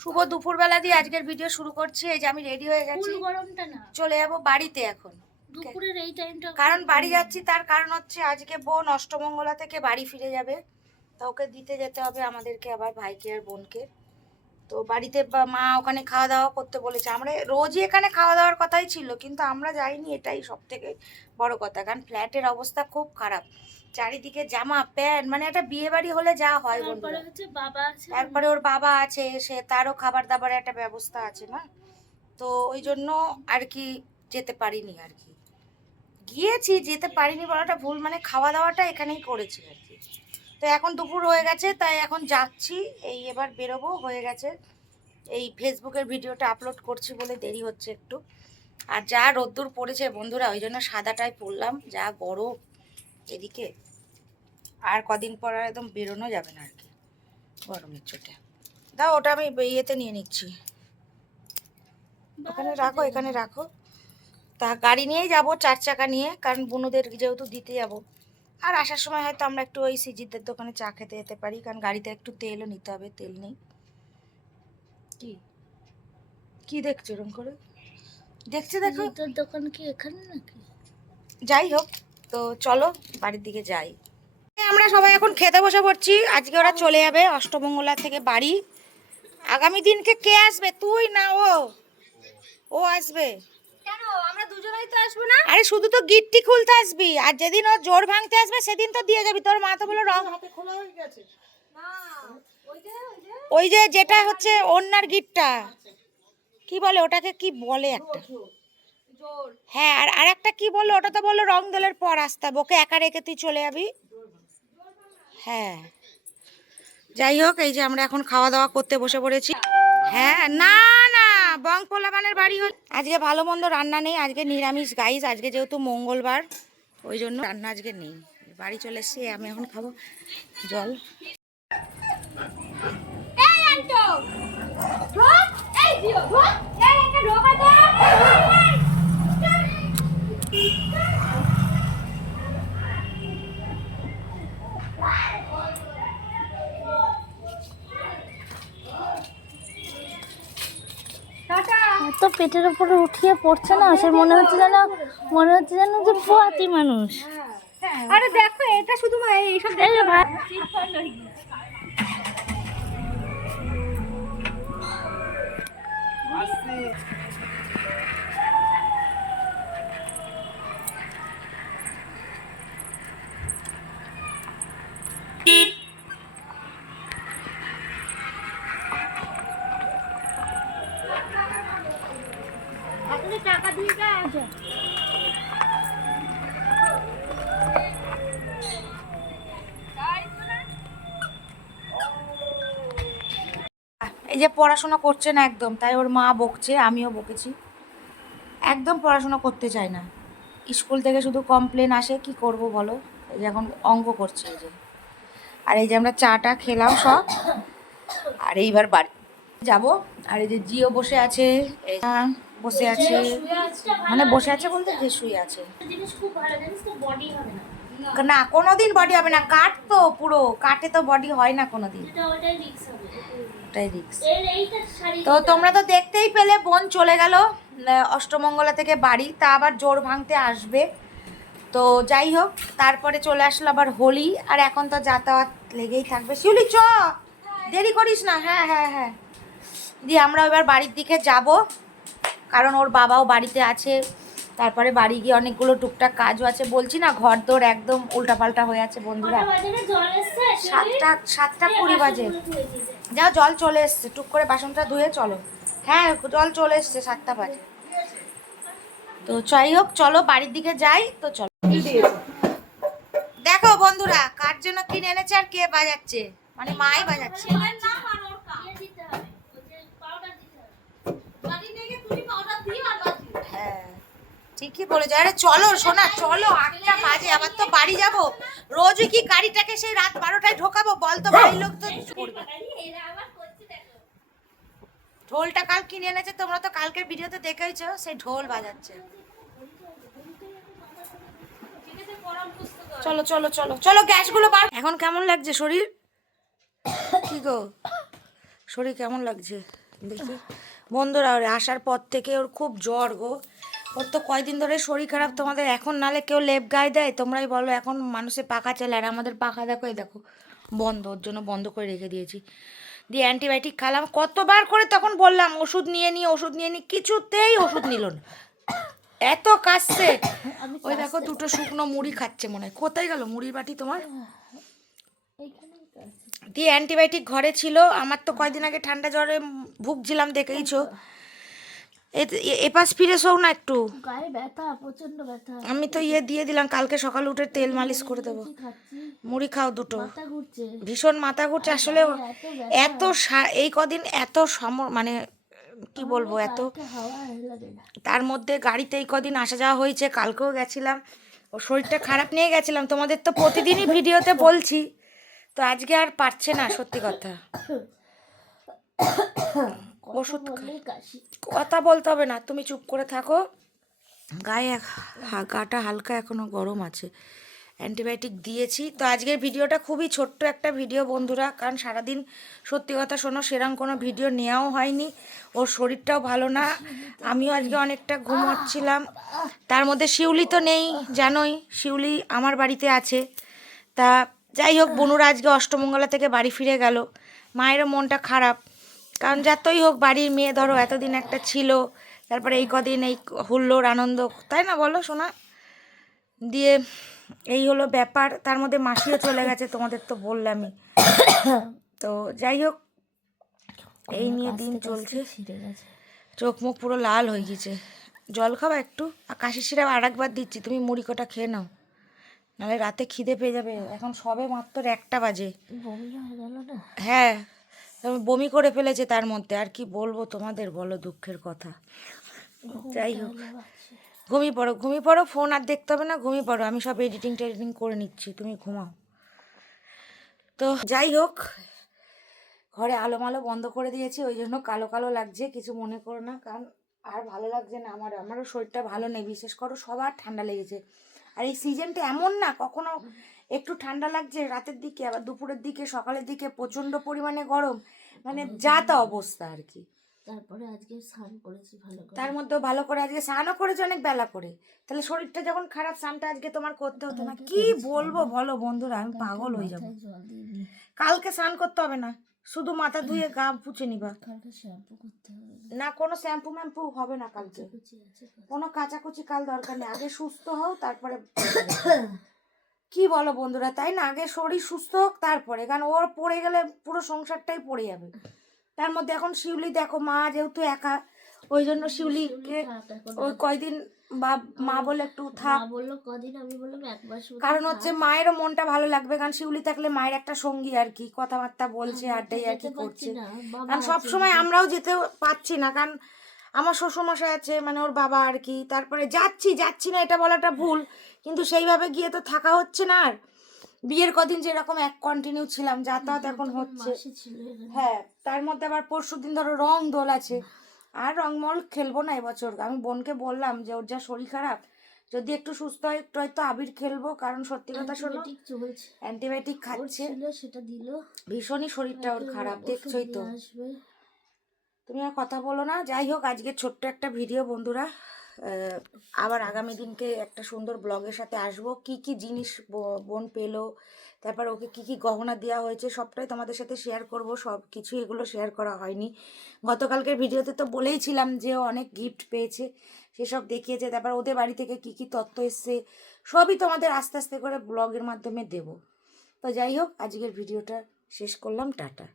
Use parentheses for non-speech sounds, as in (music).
শুভ দুপুরবেলা দিয়ে আজকের ভিডিও শুরু করছি। এই যে আমি রেডি হয়ে গেছি। ফুল গরমটা না। চলে যাব বাড়িতে এখন। দুপুরের এই টাইমটা কারণ বাড়ি যাচ্ছি তার কারণ হচ্ছে আজকে বোন অষ্টমঙ্গলা থেকে বাড়ি ফিরে যাবে। তা ওকে দিতে যেতে হবে আমাদেরকে আবার ভাইকে আর বোনকে। তো বাড়িতে মা ওখানে খাওয়া দাওয়া করতে বলেছে। আমরা রোজই এখানে খাওয়া দাওয়ার কথাই ছিল কিন্তু আমরা যাইনি এটাই সব থেকে বড় কথা। কারণ ফ্ল্যাটের অবস্থা খুব খারাপ। চারিদিকে জামা প্যান্ট মানে একটা বিয়ে বাড়ি হলে যা হয় তারপরে বন্ধুরা তারপরে ওর বাবা আছে সে তারও খাবার দাবারের একটা ব্যবস্থা আছে না? তো ওই জন্য আর কি যেতে পারিনি আর কি। গিয়েছি যেতে পারিনি বলাটা ভুল মানে খাওয়া দাওয়াটা এখানেই করেছি আর কি। তো এখন দুপুর হয়ে গেছে তাই এখন যাচ্ছি। এই এবার বেরোবো হয়ে গেছে। এই ফেসবুকের ভিডিওটা আপলোড করছি বলে দেরি হচ্ছে একটু। আর যা রোদ্দুর পড়েছে বন্ধুরা ওই জন্য সাদাটাই পরলাম যা গরম। এদিকে আর কদিন পর আর একদম বেরোনো যাবে না আর কি গরমের চোটে। দাও ওটা আমি ইয়েতে নিয়ে নিচ্ছি। ওখানে রাখো এখানে রাখো। তা গাড়ি নিয়েই যাব চার চাকা নিয়ে কারণ বুনুদের যেহেতু দিতে যাব। আর আসার সময় হয়তো আমরা একটু ওই সিজিদের দোকানে চা খেতে যেতে পারি কারণ গাড়িতে একটু তেলও নিতে হবে তেল নেই। কি? কি দেখছ এরকম করে? দেখছে দেখো। তোর দোকান কি এখানে নাকি? যাই হোক তো চলো বাড়ির দিকে যাই। আমরা সবাই এখন খেতে বসে পড়ছি। আজকে ওরা চলে যাবে অষ্টমঙ্গলা থেকে বাড়ি। আগামী দিনকে কে আসবে? তুই না ও। ও আসবে। কেন? আমরা দুজনেই তো আসব না? আরে শুধু তো গিটটি খুলতে আসবি। আর যেদিন ও জোর ভাঙতে আসবে সেদিন তো দিয়ে যাবি। তোর মা তো বলে রং ওই যে ওই যে। ওই যে যেটা হচ্ছে অন্যার গিটটা। কি বলে ওটাকে? কি বলে একটা? হ্যাঁ আর আরেকটা কি বলল? ওটা তো বলল রং দোলের পর আসতে। হবে ওকে একা রেখে তুই চলে যাবি? হ্যাঁ। যাই হোক এই যে আমরা এখন খাওয়া দাওয়া করতে বসে পড়েছি। হ্যাঁ না না বং পোলাবানের বাড়ি হল আজকে ভালো মন্দ রান্না নেই আজকে নিরামিষ গাইস আজকে যেহেতু মঙ্গলবার ওই জন্য রান্না আজকে নেই। বাড়ি চলে এসছি আমি এখন খাব জল। এই আন্টো ঢোক এই দিও ঢোক এই একটা ঢোকা দে তো উপরে উঠিয়ে পড়ছে না সে মনে হচ্ছে যেন মনে হচ্ছে যেন যে পোয়াতি মানুষ। আরে দেখো এটা শুধু এইসব দেখো। ভাই। ভাই যে পড়াশোনা করছে না একদম তাই ওর মা বকছে আমিও বকেছি। একদম পড়াশোনা করতে চায় না। স্কুল থেকে শুধু কমপ্লেন আসে কি করব বলো? এই যে এখন অঙ্ক করছে এই যে। আর এই যে আমরা চাটা খেলাম সব। আর এইবার বাড়ি যাব। আর এই যে জিও বসে আছে বসে আছে। মানে বসে আছে বলতে যে শুয়ে আছে। জিনিস খুব ভালো জানিস তো বডি হবে না। না কোনোদিন বডি হবে না। কাঠ তো পুরো কাঠে তো বডি হয় না ওটাই রিক্স এইটা শাড়ি তো তোমরা তো দেখতেই পেলে বোন চলে গেল অষ্টমঙ্গলা থেকে বাড়ি তা আবার জোর ভাঙতে আসবে। তো যাই হোক তারপরে চলে আসলো আবার হোলি আর এখন তো যাতায়াত লেগেই থাকবে। শিউলি চ! দেরি করিস না। হ্যাঁ হ্যাঁ হ্যাঁ। দিয়ে আমরা এবার বাড়ির দিকে যাব কারণ ওর বাবাও বাড়িতে আছে। তারপরে বাড়ি গিয়ে অনেকগুলো টুকটাক কাজও আছে। বলছি না ঘর দোর একদম উল্টাপাল্টা হয়ে আছে বন্ধুরা। সাতটা সাতটা কুড়ি বাজে। যাও জল চলে এসছে। টুক করে বাসনটা ধুয়ে চলো। হ্যাঁ জল চলে এসছে সাতটা বাজে। তো যাই হোক চলো বাড়ির দিকে যাই তো চলো। দেখো বন্ধুরা কার জন্য কিনে এনেছে আর কে বাজাচ্ছে? মানে মাই বাজাচ্ছে। হ্যাঁ ঠিকই বলেছ। আরে চলো সোনা চলো আটটা বাজে আবার তো বাড়ি যাব। রোজই কি গাড়িটাকে সেই রাত বারোটায় ঢোকাবো? বল তো বাড়ির লোক তো ঢোলটা কাল কিনে এনেছে তোমরা তো কালকের ভিডিওতে দেখেইছো সেই ঢোল বাজাচ্ছে। চলো চলো চলো চলো গ্যাসগুলো বার এখন কেমন লাগছে শরীর? কি গো? শরীর কেমন লাগছে? দেখি। বন্ধুরা ওর আসার পর থেকে ওর খুব জ্বর গো। ওর তো কয়দিন ধরে শরীর খারাপ তোমাদের এখন নালে কেউ লেপ গায়ে দেয়? তোমরাই বলো এখন মানুষের পাখা চালে আর আমাদের পাখা দেখো এই দেখো বন্ধ ওর জন্য বন্ধ করে রেখে দিয়েছি। দিয়ে অ্যান্টিবায়োটিক খালাম কতবার করে তখন বললাম ওষুধ নিয়ে নি ওষুধ নিয়ে নি কিছুতেই ওষুধ নিল না। এত কাশছে। ওই দেখো দুটো শুকনো মুড়ি খাচ্ছে মনে হয়। কোথায় গেল মুড়ির বাটি তোমার। দিয়ে অ্যান্টিবায়োটিক ঘরে ছিল আমার তো কয়দিন আগে ঠান্ডা জ্বরে ভুগছিলাম দেখেইছো। এ- এপাশ ফিরে শোও না একটু। গায়ে ব্যথা প্রচণ্ড ব্যথা। আমি তো ইয়ে দিয়ে দিলাম কালকে সকালে উঠে তেল মালিশ করে দেবো। মুড়ি খাও দুটো। ভীষণ মাথা ঘুরছে আসলে এত এই কদিন এত সম মানে কি বলব এত তার মধ্যে গাড়িতে এই কদিন আসা যাওয়া হয়েছে কালকেও গেছিলাম। ও শরীরটা খারাপ নিয়ে গেছিলাম তোমাদের তো প্রতিদিনই ভিডিওতে বলছি। তো আজকে আর পারছে না সত্যি কথা। (coughs) ওষুধ কথা বলতে হবে না, তুমি চুপ করে থাকো। গায়ে গাটা হালকা এখনও গরম আছে। অ্যান্টিবায়োটিক দিয়েছি। তো আজকের ভিডিওটা খুবই ছোট্ট একটা ভিডিও বন্ধুরা, কারণ সারাদিন সত্যি কথা শোনো সেরকম কোনো ভিডিও নেওয়াও হয়নি। ওর শরীরটাও ভালো না। আমিও আজকে অনেকটা ঘুমোচ্ছিলাম। তার মধ্যে শিউলি তো নেই, জানোই, শিউলি আমার বাড়িতে আছে। তা যাই হোক, বনুরা আজকে অষ্টমঙ্গলা থেকে বাড়ি ফিরে গেল। মায়েরও মনটা খারাপ। কারণ যতই হোক বাড়ির মেয়ে ধরো এতদিন একটা ছিল তারপরে এই কদিন এই হুল্লোর আনন্দ তাই না বলো শোনা দিয়ে এই হলো ব্যাপার তার মধ্যে মাসিও চলে গেছে তোমাদের তো বললামই। তো যাই হোক এই নিয়ে দিন চলছে। চোখ মুখ পুরো লাল হয়ে গেছে। জল খাবা একটু? আর কাশি সিরাপ আর একবার দিচ্ছি তুমি মুড়ি কটা খেয়ে নাও। নাহলে রাতে খিদে পেয়ে যাবে। এখন সবে মাত্র একটা বাজে। হয়ে। বমি করে ফেলেছে তার মধ্যে। আর কি বলব তোমাদের বলো দুঃখের কথা। যাই হোক। ঘুমিয়ে পড়ো ঘুমিয়ে পড়ো ফোন আর দেখতে হবে না ঘুমিয়ে পড়ো। আমি সব এডিটিং টেডিটিং করে নিচ্ছি তুমি ঘুমাও। তো যাই হোক ঘরে আলো মালো বন্ধ করে দিয়েছি ওই জন্য কালো কালো লাগছে কিছু মনে করো না কারণ আর ভালো লাগছে না আমার। আমারও শরীরটা ভালো নেই বিশেষ করে সবার ঠান্ডা লেগেছে। আর এই সিজনটা এমন না কখনো একটু ঠান্ডা লাগছে রাতের দিকে আবার দুপুরের দিকে সকালের দিকে প্রচণ্ড পরিমাণে গরম। মানে যা তা অবস্থা আর কি। তারপরে আজকে স্নান করেছি ভালো করে। তার মধ্যেও ভালো করে আজকে স্নানও করেছে অনেক বেলা করে। তাহলে শরীরটা যখন খারাপ স্নানটা আজকে তোমার করতে হতো না। কি বলব বলো বন্ধুরা আমি পাগল হয়ে যাব। কালকে স্নান করতে হবে না শুধু মাথা ধুয়ে গা পুছে নিবা। না কোনো শ্যাম্পু ম্যাম্পু হবে না কালকে। কোনো কাচাকুচি কাল দরকার নেই। আগে সুস্থ হও তারপরে (coughs) কি বলো বন্ধুরা? তাই না? আগে শরীর সুস্থ হোক তারপরে। কারণ ওর পড়ে গেলে পুরো সংসারটাই পড়ে যাবে। তার মধ্যে এখন শিউলি দেখো মা যেহেতু একা ওই জন্য শিউলিকে ওই কয়দিন বা মা বলে একটু থাক। বলল কদিন আমি বললাম এক মাস কারণ হচ্ছে মায়েরও মনটা ভালো লাগবে। কারণ শিউলি থাকলে মায়ের একটা সঙ্গী আর কি কথাবার্তা বলছে আড্ডাই আর কি করছে। কারণ সবসময় আমরাও যেতে পারছি না। কারণ আমার শ্বশুরমশাই আছে মানে ওর বাবা আর কি। তারপরে যাচ্ছি যাচ্ছি না এটা বলাটা ভুল। কিন্তু সেইভাবে গিয়ে তো থাকা হচ্ছে না আর। বিয়ের কদিন যেরকম এক কন্টিনিউ ছিলাম যাতায়াত এখন হচ্ছে। হ্যাঁ তার মধ্যে আবার পরশু দিন ধরো রং দোল আছে। আর রংমল খেলব না এবছর। আমি বোনকে বললাম যে ওর যা শরীর খারাপ যদি একটু সুস্থ হয় একটু হয়তো আবির খেলব। কারণ সত্যি কথা শোনো অ্যান্টিবায়োটিক খাচ্ছে। সেটা দিল। ভীষণই শরীরটা ওর খারাপ দেখছোই তো। তুমি আর কথা বলো না। যাই হোক, আজকে ছোট্ট একটা ভিডিও বন্ধুরা। আবার আগামী দিনকে একটা সুন্দর ব্লগের সাথে আসব। কি কি জিনিস বোন পেল, তারপর ওকে কি কি গহনা দেওয়া হয়েছে, সবটাই তোমাদের সাথে শেয়ার করব। সব কিছু এগুলো শেয়ার করা হয়নি। গতকালকের ভিডিওতে তো বলেইছিলাম যে অনেক গিফট পেয়েছে, সেসব দেখিয়েছে। তারপর ওদের বাড়ি থেকে কি কি তত্ত্ব এসছে, সবই তোমাদের আস্তে আস্তে করে ব্লগের মাধ্যমে দেব। তো যাই হোক, আজকের ভিডিওটা শেষ করলাম। টাটা।